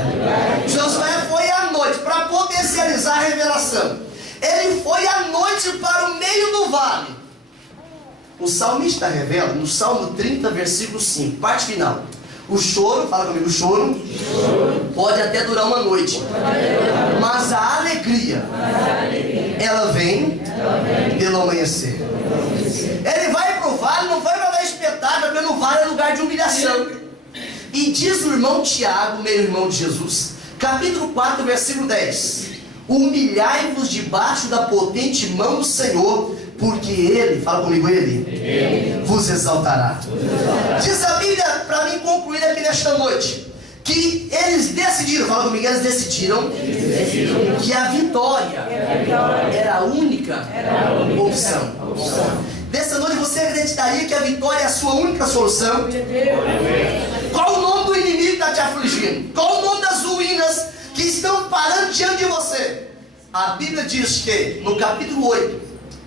Josué foi à noite para potencializar a revelação. Ele foi à noite para o meio do vale. O salmista revela no Salmo 30, versículo 5, parte final. O choro, fala comigo, o choro pode até durar uma noite, mas a alegria, ela vem pelo amanhecer. Ele vai para o vale, não vai para dar espetáculo, porque no vale é lugar de humilhação. E diz o irmão Tiago, meu irmão de Jesus, capítulo 4, versículo 10: humilhai-vos debaixo da potente mão do Senhor, porque Ele, fala comigo, Ele vos exaltará. Diz a Bíblia, para mim concluir aqui nesta noite, que eles decidiram, fala comigo, eles decidiram que a vitória era a única opção. Dessa noite você acreditaria que a vitória é a sua única solução? Qual o nome do inimigo que está te afligindo? Qual o nome das ruínas que estão parando diante de você? A Bíblia diz que no capítulo 8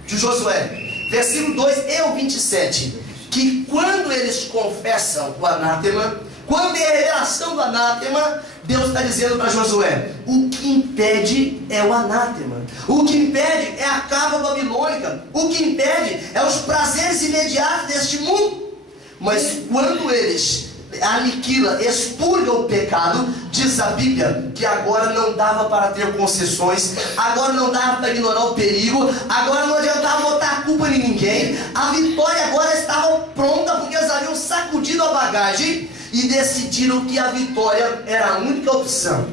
de Josué, versículo 2 e o 27, que quando eles confessam o anátema, quando é a revelação do anátema, Deus está dizendo para Josué: o que impede é o anátema, o que impede é a cava babilônica, o que impede é os prazeres imediatos deste mundo. Mas quando eles aniquila, expurga o pecado, diz a Bíblia que agora não dava para ter concessões, agora não dava para ignorar o perigo, agora não adiantava botar a culpa em ninguém. A vitória agora estava pronta, porque eles haviam sacudido a bagagem e decidiram que a vitória era a única opção.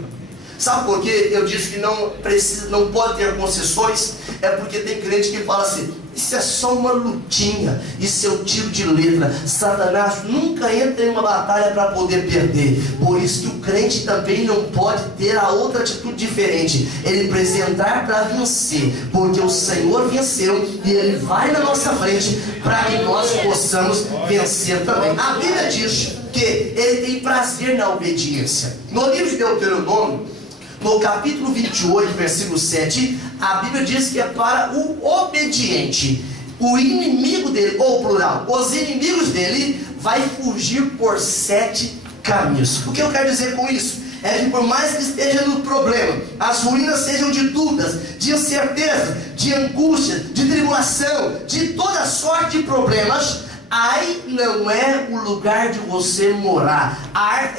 Sabe por que eu disse que não pode ter concessões? É porque tem crente que fala assim: isso é só uma lutinha, isso é um tiro de letra. Satanás nunca entra em uma batalha para poder perder. Por isso que o crente também não pode ter a outra atitude diferente. Ele precisa entrar para vencer, porque o Senhor venceu e Ele vai na nossa frente para que nós possamos vencer também. A Bíblia diz que Ele tem prazer na obediência. No livro de Deuteronômio, no capítulo 28, versículo 7, a Bíblia diz que é para o obediente. O inimigo dele, ou plural, os inimigos dele vai fugir por 7 caminhos. O que eu quero dizer com isso? É que por mais que esteja no problema, as ruínas sejam de dúvidas, de incerteza, de angústia, de tribulação, de toda sorte de problemas, ai não é o lugar de você morar. Ai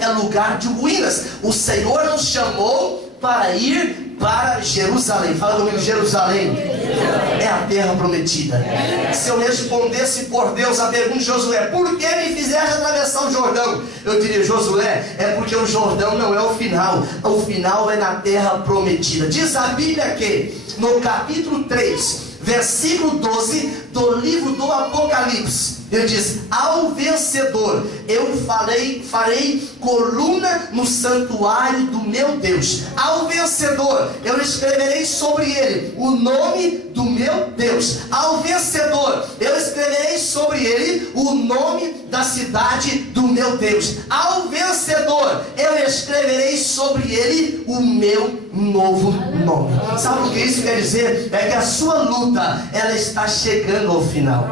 é lugar de ruínas. O Senhor nos chamou para ir para Jerusalém. Fala comigo, Jerusalém é a terra prometida. Se eu respondesse por Deus a pergunta de Josué: por que me fizeste atravessar o Jordão? Eu diria: Josué, é porque o Jordão não é o final. O final é na terra prometida. Diz a Bíblia que no capítulo 3, versículo 12 do livro do Apocalipse, ele diz: ao vencedor eu farei coluna no santuário do meu Deus. Ao vencedor eu escreverei sobre ele o nome do meu Deus. Ao vencedor eu escreverei sobre ele o nome da cidade do meu Deus. Ao vencedor eu escreverei sobre ele o meu novo nome. Sabe o que isso quer dizer? É que a sua luta, ela está chegando ao final.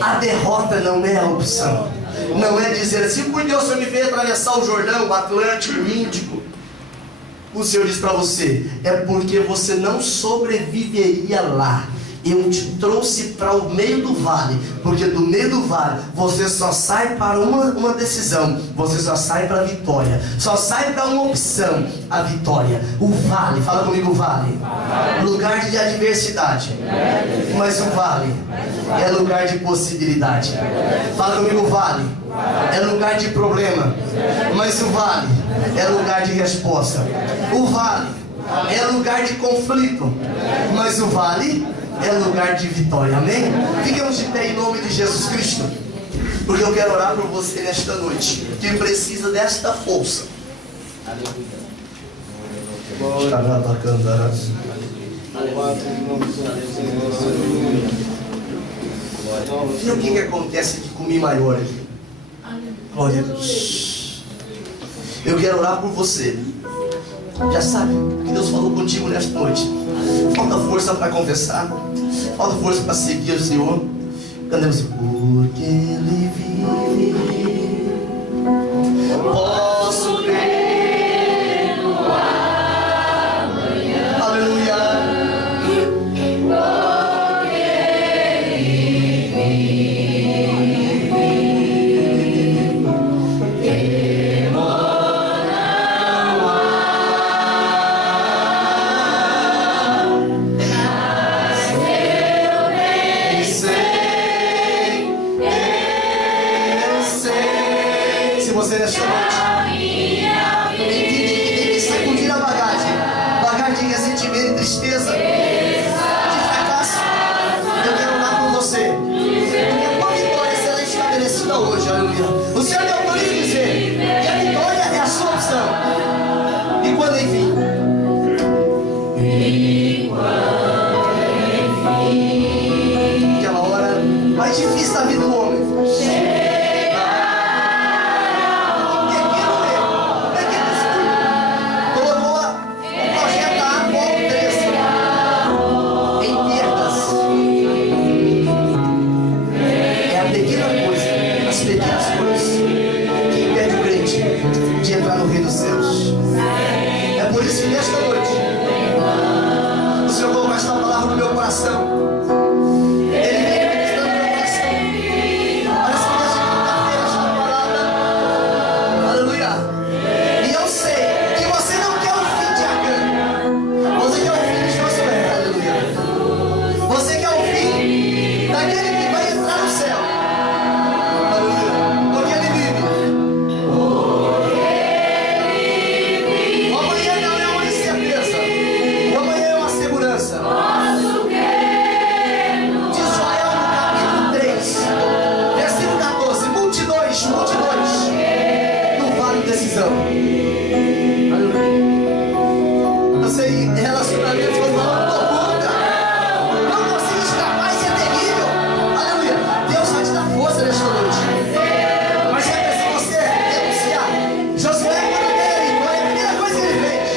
A derrota não é a opção. Não é dizer assim: por que o Senhor me fez atravessar o Jordão, o Atlântico, o Índico? O Senhor diz para você: é porque você não sobreviveria lá. Eu te trouxe para o meio do vale, porque do meio do vale você só sai para uma decisão, você só sai para a vitória, só sai para uma opção, a vitória. O vale, fala comigo, o vale, lugar de adversidade, mas o vale é lugar de possibilidade. Fala comigo, o vale é lugar de problema, mas o vale é lugar de resposta. O vale é lugar de conflito, mas o vale é lugar de vitória, amém? Fiquemos de pé em nome de Jesus Cristo, porque eu quero orar por você nesta noite, que precisa desta força. E o que acontece aqui com o Mi maior aqui? Glória a Deus. Eu quero orar por você. Já sabe que Deus falou contigo nesta noite. Falta força para confessar, falta força para seguir o Senhor. Cantamos: porque Ele vive, posso crer no amanhã. Aleluia. Você nesta noite tem que sacudir a bagagem de ressentimento e tristeza, de fracasso. Eu quero orar por você, porque uma vitória será estabelecida hoje, aleluia. O Senhor me autoriza a dizer que a vitória é a sua opção. E quando enfim, aquela hora mais difícil da vida do homem, nesta noite, o Senhor colocou esta palavra no meu coração. Ele vem ministrando no meu coração. Parece que desde quinta-feira esta palavra. Aleluia. E eu sei que você não quer o fim de Acã. Você quer o fim de Josué. Aleluia. Você quer o fim daquele que vai entrar no céu. Aleluia. Porque ele vive. Você em relacionamento, você fala, loucura, não consigo escapar, isso é terrível. Aleluia. Deus vai te dar força nesta noite. Mas é preciso você renunciar. Josué, quando veio a vitória, a primeira coisa que ele fez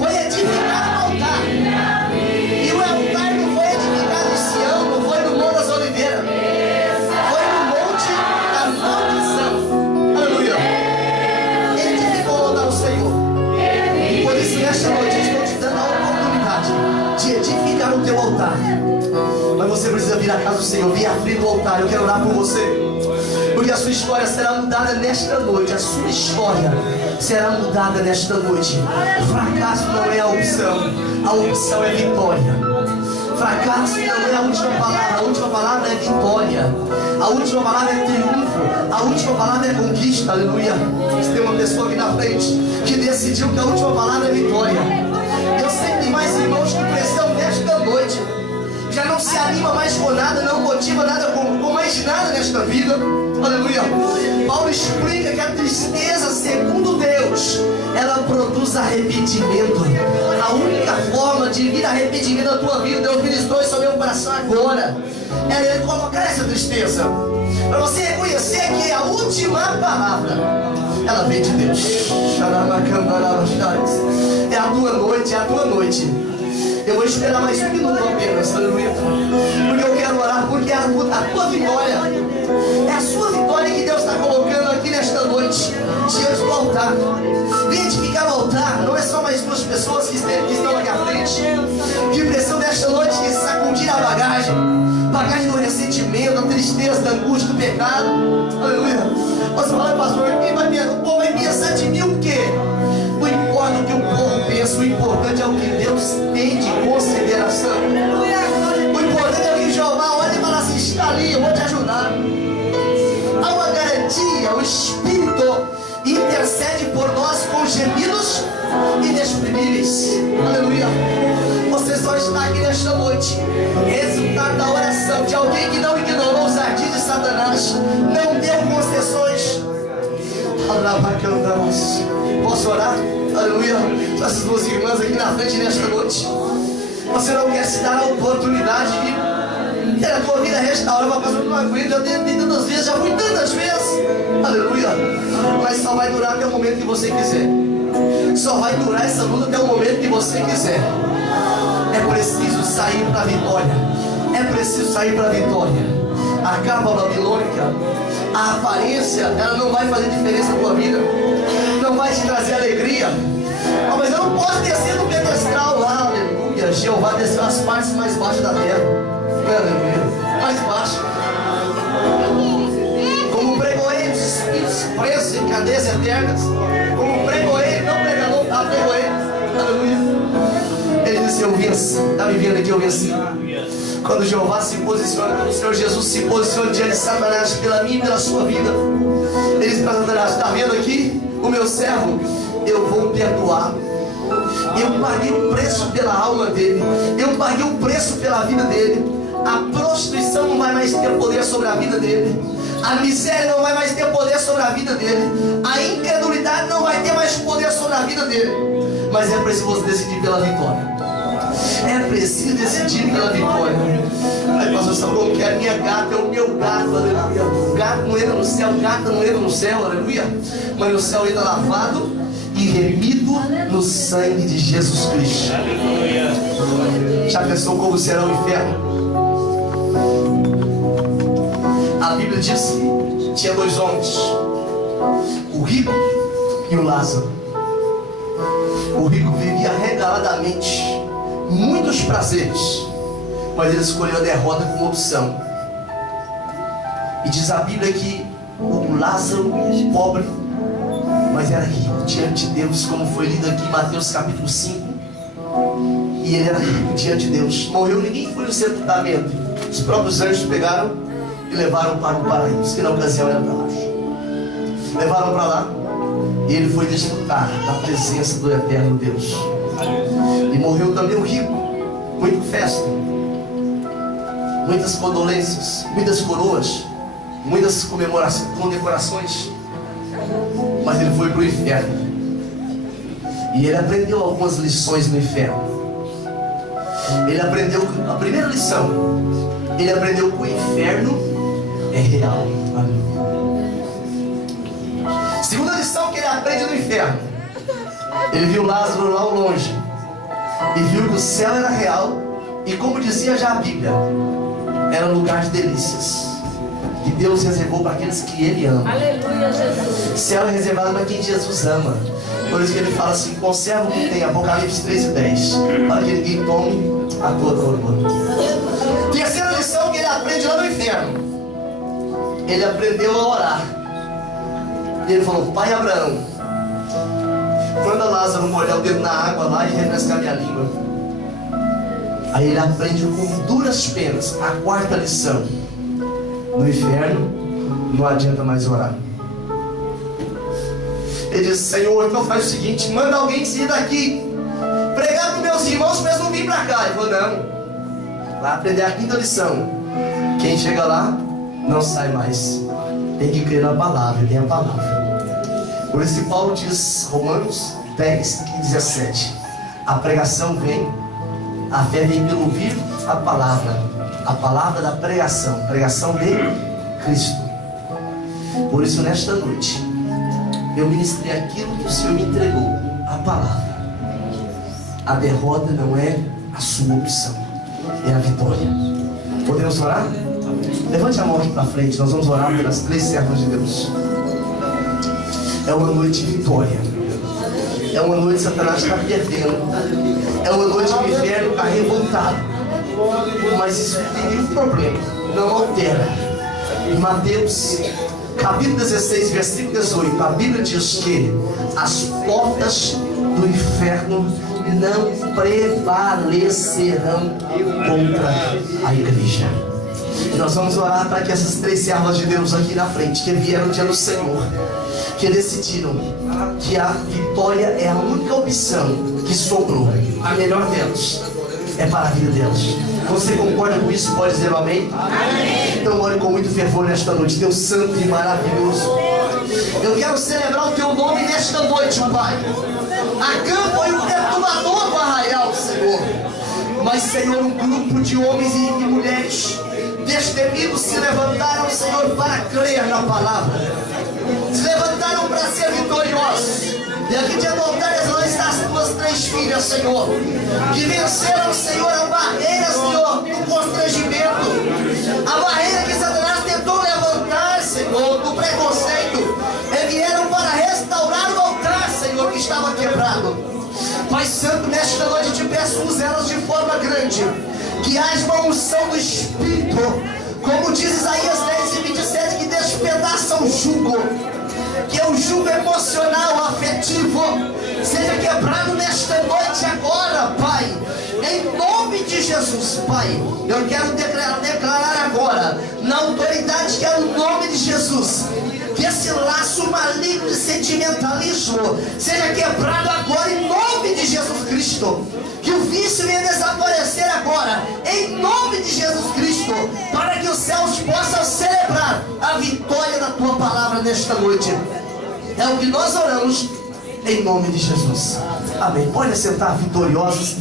foi edificar um altar. E o altar não foi edificado em Sião, não foi no Monte das Oliveiras, foi no Monte da Maldição. Aleluia. Ele edificou o altar ao Senhor. Por isso, nesta noite, eu estou te dando a oportunidade de edificar o teu altar. Mas você precisa vir à casa do Senhor, vir abrir o altar. Eu quero orar por você, porque a sua história será mudada nesta noite. A sua história será mudada nesta noite. Fracasso não é a opção é vitória. Fracasso não é a última palavra é vitória. A última palavra é triunfo. A última palavra é conquista, aleluia. Tem uma pessoa aqui na frente que decidiu que a última palavra é vitória. Eu sei que tem mais irmãos que precisam nesta noite. Já não se anima mais com nada, não motiva nada com mais nada nesta vida. Aleluia. Paulo explica que a tristeza, segundo Deus, ela produz arrependimento. A única forma de vir arrependimento na tua vida, Deus ministrou isso ao meu coração agora, é colocar essa tristeza, para você reconhecer que a última palavra, ela vem de Deus. É a tua noite, é a tua noite. Eu vou esperar mais um minuto apenas, aleluia. Porque eu quero orar, porque é a tua vitória. É a sua vitória que Deus está colocando aqui nesta noite, diante do altar. Vem edificar o altar. Não é só mais duas pessoas que estão aqui à frente, que precisam nesta noite de sacudir a bagagem do ressentimento, da tristeza, da angústia, do pecado. Aleluia. Você fala, pastor, o povo vai pensar de mim o quê? Não importa o que o povo pensa, o importante é o que Deus tem de consideração. O importante é o que Jeová olha e fala assim: está ali, eu vou te ajudar. Há uma garantia, o Espírito intercede por nós com gemidos inexprimíveis. Aleluia. Você só está aqui nesta noite, resultado da oração de alguém que não ignorou os ardis de Satanás, não deu concessões. Posso orar? Aleluia. Essas duas irmãs aqui na frente nesta noite. Você não quer se dar a oportunidade de ter a tua vida restaurada? Mas eu não aguento, eu tentei tantas vezes, já fui tantas vezes. Aleluia. Mas só vai durar até o momento que você quiser. Só vai durar essa luta até o momento que você quiser. É preciso sair para a vitória. É preciso sair para a vitória. a capa babilônica, a aparência, ela não vai fazer diferença na tua vida, não vai te trazer alegria. Mas eu não posso descer no pedestal lá, aleluia. Jeová desceu as partes mais baixas da terra, aleluia, mais baixas. Como pregoeiro, os espíritos presos em cadeias eternas, como pregoeiro, não pregador, tá pregoeiro, aleluia. Ele disse: eu venci, está me vendo aqui, eu venci. Quando Jeová se posiciona, quando o Senhor Jesus se posiciona diante de Satanás pela minha e pela sua vida, ele diz para Satanás: está vendo aqui o meu servo? Eu vou perdoar. Eu paguei o preço pela alma dele, eu paguei o preço pela vida dele. A prostituição não vai mais ter poder sobre a vida dele, a miséria não vai mais ter poder sobre a vida dele, a incredulidade não vai ter mais poder sobre a vida dele. Mas é preciso você decidir pela vitória. É preciso decidir pela vitória. Aí pastor Samuel, que a minha gata é o meu gato, aleluia. O gato não entra no céu, gata não entra no céu, aleluia. Mas no céu entra lavado e remido no sangue de Jesus Cristo. Já pensou como será o inferno? A Bíblia diz que tinha dois homens, o rico e o Lázaro. O rico vivia regaladamente, muitos prazeres, mas ele escolheu a derrota como opção. E diz a Bíblia que o Lázaro, pobre, mas era rico diante de Deus, como foi lido aqui em Mateus capítulo 5. E ele era rico diante de Deus. Morreu, ninguém foi no sepultamento. Os próprios anjos pegaram e levaram para o paraíso, que na ocasião era para baixo. Levaram para lá e ele foi desfrutar da presença do eterno Deus. E morreu também o rico, muita festa, muitas condolências, muitas coroas, muitas condecorações. Mas ele foi para o inferno. E ele aprendeu algumas lições no inferno. Ele aprendeu a primeira lição. Ele aprendeu que o inferno é real. Segunda lição que ele aprende no inferno. Ele viu Lázaro lá ao longe e viu que o céu era real. E como dizia já a Bíblia, era um lugar de delícias que Deus reservou para aqueles que Ele ama. Aleluia, Jesus. Céu é reservado para quem Jesus ama. Por isso que ele fala assim: conserva o que tem, Apocalipse 3:10, para que ninguém tome a tua coroa. Terceira lição que ele aprende lá no inferno. Ele aprendeu a orar. Ele falou: Pai Abraão, manda Lázaro molhar o dedo na água lá e refrescar minha língua. Aí ele aprende com duras penas a quarta lição. No inferno não adianta mais orar. Ele disse: Senhor, então faz o seguinte, manda alguém sair daqui, pregar para os meus irmãos para eles não virem para cá. Ele falou: não, vai aprender a quinta lição. Quem chega lá não sai mais. Tem que crer na palavra, tem a palavra. Por isso que Paulo diz, Romanos 10:17, a pregação vem, a fé vem pelo ouvir a palavra da pregação de Cristo. Por isso nesta noite eu ministrei aquilo que o Senhor me entregou, a palavra. A derrota não é a sua opção, é a vitória. Podemos orar? Levante a mão aqui para frente, nós vamos orar pelas 3 servas de Deus. É uma noite de vitória. É uma noite que Satanás está perdendo. É uma noite que o inferno está revoltado. Mas isso tem um problema, não altera. Em Mateus capítulo 16, versículo 18, a Bíblia diz que as portas do inferno não prevalecerão contra a igreja. E nós vamos orar para que essas 3 servas de Deus aqui na frente, que vieram diante do Senhor, que decidiram que a vitória é a única opção que sobrou, a melhor delas é para a vida delas. Você concorda com isso? Pode dizer amém? Amém. Então ore com muito fervor nesta noite, Deus santo e maravilhoso. Eu quero celebrar o teu nome nesta noite, Pai. Acampa o perturbador do arraial, Senhor. Mas, Senhor, um grupo de homens e mulheres destemidos se levantaram, Senhor, para crer na palavra. Se levantaram para ser vitoriosos. E aqui diante do altar estão as tuas 3 filhas, Senhor, que venceram, Senhor, a barreira, Senhor, do constrangimento, a barreira que Satanás Santo, nesta noite te peço, usa elas de forma grande. Que haja uma unção do Espírito, como diz Isaías 10:27, que despedaça o jugo. Que o jugo emocional, afetivo, seja quebrado nesta noite agora, Pai. Em nome de Jesus, Pai. Eu quero declarar agora, na autoridade que é o nome de Jesus, que esse laço maligno de sentimentalismo seja quebrado agora em nome de Jesus Cristo. Que o vício venha desaparecer agora em nome de Jesus Cristo, para que os céus possam celebrar a vitória da tua palavra nesta noite. É o que nós oramos em nome de Jesus. Amém. Pode sentar, vitoriosos.